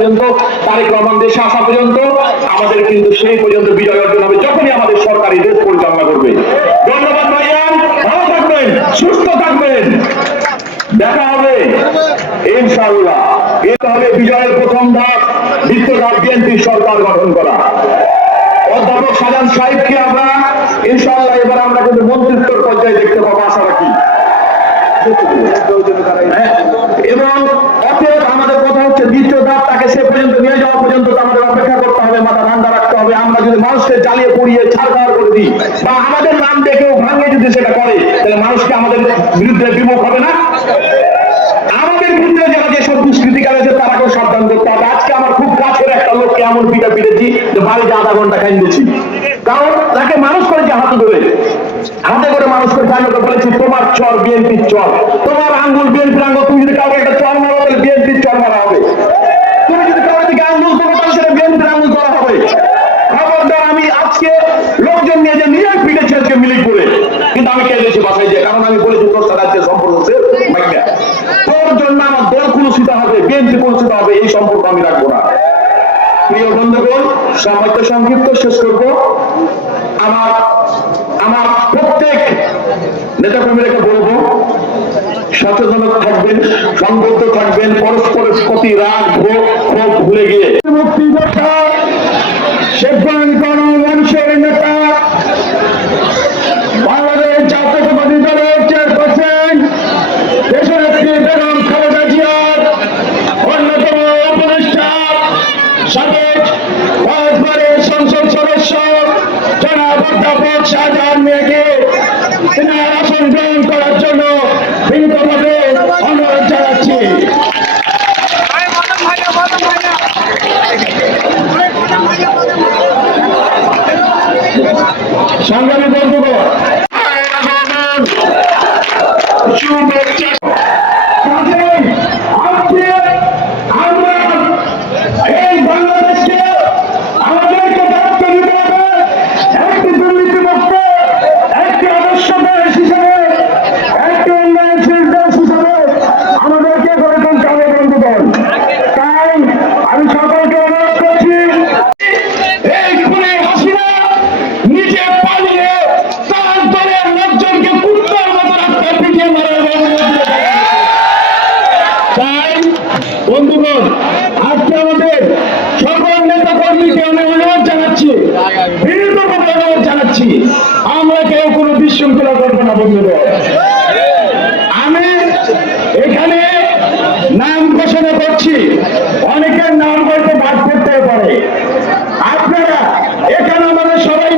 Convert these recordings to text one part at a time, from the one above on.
পর্যন্ত তারেক রহমান দেশে আসা পর্যন্ত আমাদের কিন্তু সেই পর্যন্ত বিজয় অর্জন হবে যখনই আমাদের সরকার দেশ পরিচালনা করবে। ধন্যবাদ ভাইয়ান ভালো থাকবেন সুস্থ থাকবেন। দেখা হবে ইনশাআল্লাহ। এটা হবে বিজয়ের প্রথম ধাপ দ্বিতীয় ধাপ বিএনপি সরকার গঠন করা। অধ্যাপক সাজান সাহেবকে আমরা ইনশাআল্লাহ এবার আমরা কিন্তু মন্ত্রিত্বর পর্যায়ে দেখতে পাবো আশা রাখি। হ্যাঁ, এবং অতএব আমাদের কথা হচ্ছে দ্বিতীয় ধাপ তাকে সে পর্যন্ত নিয়ে যাওয়া পর্যন্ত তো আমাদের অপেক্ষা করতে হবে মাথা ঠান্ডা রাখতে হবে আমরা যদি মানুষকে জ্বালিয়ে পুড়িয়ে ছাড়খাড় করে দিই বা আমাদের নাম দেখেও ভাঙে যদি সেটা করে তাহলে মানুষকে আমাদের বিরুদ্ধে বিমুখ হবে না। আমাদের বিরুদ্ধে যারা যেসব দুষ্কৃতিকার আছে সাবধান করতে হবে। আজকে আমার খুব কাছের একটা লোককে এমন পিঠা পিটেছি যে বাড়িতে আধা ঘণ্টা খাইতেছি কারণ তাকে মানুষ করেছে হাতে ধরে। হাতে করে মানুষ করে বলেছি, তোমার চর, বিএনপির চর। তোমার আঙ্গুল, বিএনপির আঙ্গুল, তুমি যদি কাউকে একটা চর মারো তাহলে বিএনপির চর মারা হবে তুমি যদি কারোর দিকে আঙ্গুল করো তাহলে সেটা বিএনপির আঙ্গুল করা হবে খবরদার আমি আজকে লোকজন নিয়ে যে নিয়ে পিটেছি আজকে মিলিপুরে কিন্তু আমি কেঁদেছি বাসায় যে কারণ আমি বলেছি তোর সাথে আজকে সম্পর্ক শেষ মাইকা তোর জন্য আমার দল কুলুষিত হবে বিএনপি কুলুষিত হবে, এই সম্পর্ক আমি রাখব না। প্রিয় বন্ধুগণ সময়কে সংক্ষিপ্ত, শেষ করব। আমার আমার প্রত্যেক নেতাকর্মীদেরকে বলব সচেতন থাকবেন, সংযুক্ত থাকবেন পরস্পরের প্রতি রাগ, ভোগ ভোগ ভুলে গিয়ে। মুক্তিযোদ্ধা শেখ শুভেচ্ছা বন্ধুগণ আমি এখানে নাম ঘোষণা করছি। অনেকের নাম হয়তো বাদ করতে পারে। আপনারা এখানে আমাদের সবাই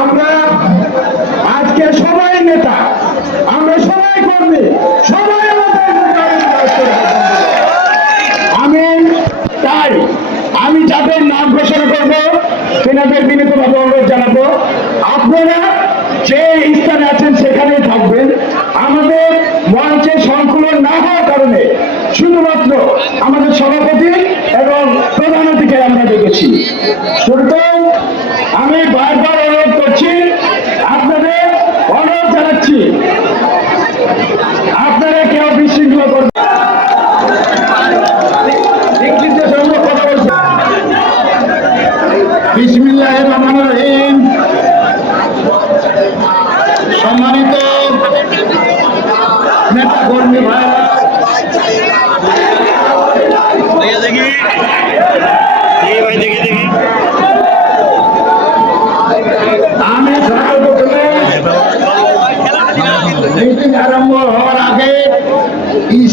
আমরা আজকে সবাই নেতা, আমরা সবাই কর্মী, সবাই আমাদের। আমি তাই ক্লাবের নাম ঘোষণা করব সেনাদের বিনীতভাবে অনুরোধ জানাব। আপনারা যে স্থানে আছেন সেখানে থাকবেন। আমাদের মঞ্চে সংকুলন না হওয়ার কারণে শুধুমাত্র আমাদের সভাপতি এবং প্রধান অতিথি আমরা দেখেছি। সুতরাং আমি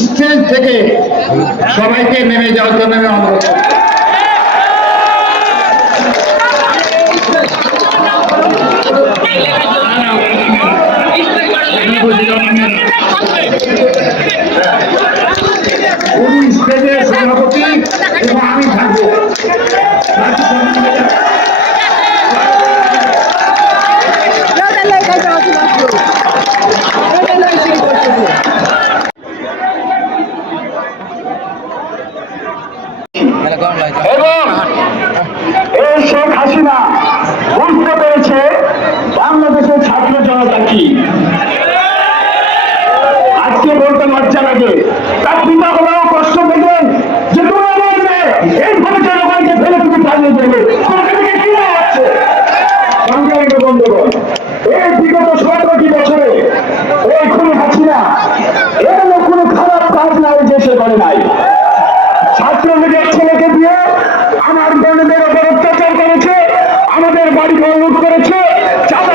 স্টেজ থেকে সবাইকে নেমে যাওয়ার জন্য আমি অনুরোধ করছি। করে নাই। ছাত্রলীগের ছেলেকে দিয়ে আমার বোনদের ওপর অত্যাচার করেছে, আমাদের বাড়ি ঘর লুট করেছে চাঁদা